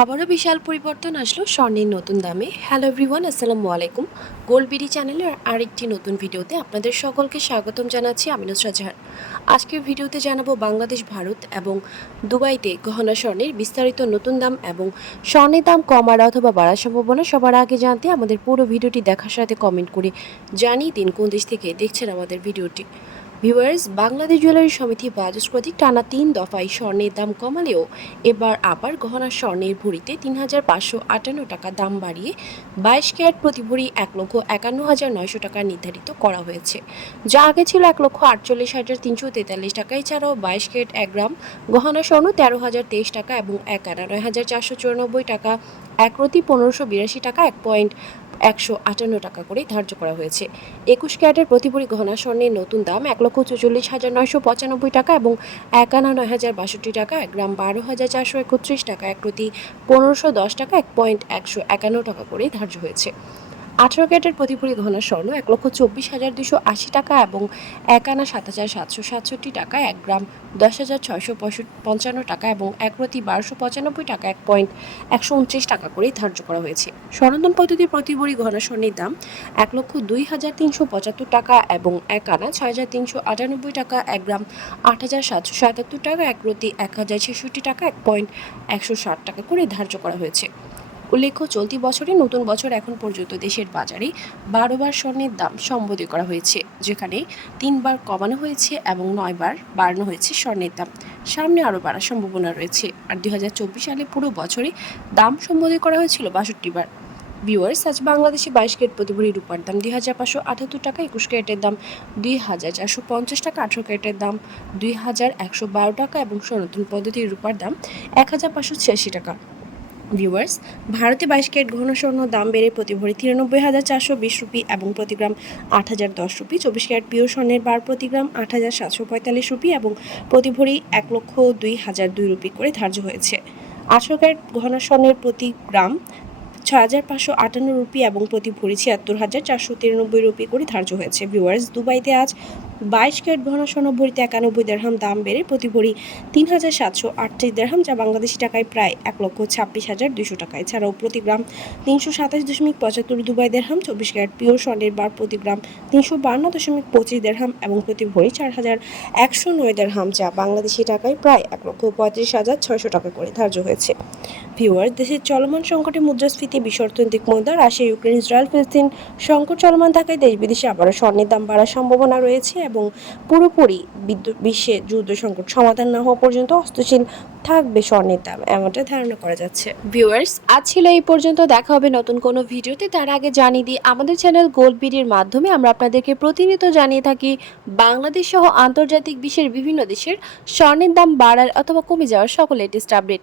আবারও বিশাল পরিবর্তন আসলো স্বর্ণের নতুন দামে। হ্যালো এভরিওয়ান আসসালামু আলাইকুম। গোল্ড বিডি চ্যানেলের আরেকটি নতুন ভিডিওতে আপনাদের সকলকে স্বাগতম জানাচ্ছি আমি নুসরাত জাহান। আজকের ভিডিওতে জানাব বাংলাদেশ, ভারত এবং দুবাইতে গহনা স্বর্ণের বিস্তারিত নতুন দাম এবং স্বর্ণের দাম কমার অথবা বাড়ার সম্ভাবনা সবার আগে জানতে আমাদের পুরো ভিডিওটি দেখার সাথে কমেন্ট করে জানিয়ে দিন কোন দেশ থেকে দেখছেন আমাদের ভিডিওটি। ভিউয়ার্স বাংলাদেশ জুয়েলারি সমিতি বাজাজ টানা তিন দফায় স্বর্ণের দাম কমালেও এবার আবার গহনা স্বর্ণের ভরিতে তিন হাজার পাঁচশো আটান্ন টাকা দাম বাড়িয়ে বাইশ ক্যারেট প্রতি ভরি এক লক্ষ একান্ন হাজার নয়শো টাকা নির্ধারিত করা হয়েছে। যা আগে ছিল এক লক্ষ আটচল্লিশ হাজার তিনশো তেতাল্লিশ টাকা এছাড়াও বাইশ ক্যারেট এক গ্রাম গহনা স্বর্ণ তেরো হাজার তেইশ টাকা এবং এক আনা নয় হাজার চারশো চুরানব্বই টাকা, এক প্রতি পনেরোশো বিরাশি টাকা, এক পয়েন্ট একশো আটান্ন টাকা করে ধার্য করা হয়েছে। একুশ ক্যারেটের প্রতিপুরি গহনা স্বর্ণের নতুন দাম এক লক্ষ চৌচল্লিশ হাজার নয়শো পঁচানব্বই টাকা এবং একান্ন নয় হাজার বাষট্টি টাকা, এক গ্রাম বারো হাজার চারশো একত্রিশ টাকা, এক প্রতি পনেরোশো দশ টাকা, এক পয়েন্ট একশো একান্ন টাকা করে ধার্য হয়েছে। আঠারো ক্যারেটের প্রতি ভরি গহনা স্বর্ণ, এক লক্ষ চব্বিশ হাজার দুশো আশি টাকা এবং এক আনা সাত হাজার সাতশো সাতষট্টি টাকা, এক গ্রাম দশ হাজার ছয়শো পঞ্চান্ন টাকা এবং এক প্রতি বারোশো পঁচানব্বই টাকা, এক পয়েন্ট একশো উনত্রিশ টাকা করে ধার্য করা হয়েছে। সনাতন পদ্ধতির প্রতি ভরি গহনা স্বর্ণের দাম এক লক্ষ দুই হাজার তিনশো পঁচাত্তর টাকা এবং এক আনা ছয় হাজার তিনশো আটানব্বই টাকা, এক গ্রাম আট হাজার সাতশো সাতাত্তর টাকা, এক প্রতি এক হাজার ছেষট্টি টাকা, এক পয়েন্ট একশো ষাট টাকা করে ধার্য করা হয়েছে। উল্লেখ্য, চলতি বছরে নতুন বছর এখন পর্যন্ত দেশের বাজারে বারোবার স্বর্ণের দাম সম্বোধন করা হয়েছে, যেখানে তিনবার কমানো হয়েছে এবং নয়বার বাড়ানো হয়েছে স্বর্ণের দাম। সামনে আরও বাড়ার সম্ভাবনা রয়েছে। আর দু হাজার চব্বিশ সালে পুরো বছরে দাম সম্বোধন করা হয়েছিল বাষট্টি বার ভিউয়ার্স, আজ বাংলাদেশে বাইশ ক্যারেট প্রতি রূপার দাম দুই হাজার পাঁচশো আটাত্তর টাকা একুশ ক্যারেটের দাম, দুই হাজার চারশো পঞ্চাশ টাকা আঠারো ক্যারেটের দাম, দুই হাজার একশো বারো টাকা এবং সনাতন পদ্ধতির রূপার দাম, এক হাজার পাঁচশো ছিয়াশি টাকা। ভিউয়ার্স ভারতে বাইশ ক্যারেট ঘন স্বর্ণ দাম বেড়ে প্রতি ভরি তিরানব্বই হাজার চারশো বিশ রুপি এবং প্রতি গ্রাম আট হাজার দশ রুপি। চব্বিশ ক্যারেট পিওর স্বর্ণের বার প্রতি গ্রাম আট হাজার সাতশো পঁয়তাল্লিশ রুপি এবং প্রতি ভরি এক লক্ষ দুই হাজার দুই রুপি করে ধার্য হয়েছে। আঠারো ক্যারেট ঘন স্বর্ণের প্রতি গ্রাম ছয় হাজার পাঁচশো আটান্ন রুপি এবং প্রতি ভরি ছিয়াত্তর হাজার চারশো তিরানব্বই রুপি করে ধার্য হয়েছে। ভিউয়ার্স দুবাইতে আজ বাইশ ক্যারেট ঘন ভরিতে একানব্বই দেড়হাম দাম বেড়ে প্রতি ভরি তিন হাজার সাতশো আটত্রিশ দেড়হাম, যা বাংলাদেশি টাকায় প্রায় এক লক্ষ ছাব্বিশ হাজার দুশো টাকা। এছাড়াও প্রতি গ্রাম তিনশো সাতাশ দশমিক পঁচাত্তর দুবাই দেড়হাম, চব্বিশ ক্যারেট পিওর স্বর্ণের বার প্রতি গ্রাম তিনশো বান্ন দশমিক পঁচিশ দেড়হাম এবং প্রতি ভরি চার হাজার একশো নয় দেড়হাম, যা বাংলাদেশি টাকায় প্রায় এক লক্ষ পঁয়ত্রিশ হাজার ছয়শো টাকা করে ধার্য হয়েছে। ভিউয়ার দেশের চলমান সংকটে মুদ্রাস্ফীতি বিশ্ব অর্থনৈতিক মুদ্রা রাশিয়া, ইউক্রেন, ইসরায়েল, ফিলিস্তিন, সংকট চলমান থাকায় দেশ বিদেশে আবারও স্বর্ণের দাম বাড়ার সম্ভাবনা রয়েছে এবং পুরোপুরি বিশ্বে যুদ্ধ সংকট সমাধান না হওয়া পর্যন্ত হস্তশীল থাকবে স্বর্ণের দাম, এমনটা ধারণা করা যাচ্ছে। ভিউয়ার্স আজ ছিল এই পর্যন্ত, দেখা হবে নতুন কোনো ভিডিওতে। তার আগে জানিয়ে দিই, আমাদের চ্যানেল গোল্ড বিডির মাধ্যমে আমরা আপনাদেরকে প্রতিনিয়ত জানিয়ে থাকি, বাংলাদেশ সহ আন্তর্জাতিক বিশ্বের বিভিন্ন দেশের স্বর্ণের দাম বাড়ার অথবা কমে যাওয়ার সকল লেটেস্ট আপডেট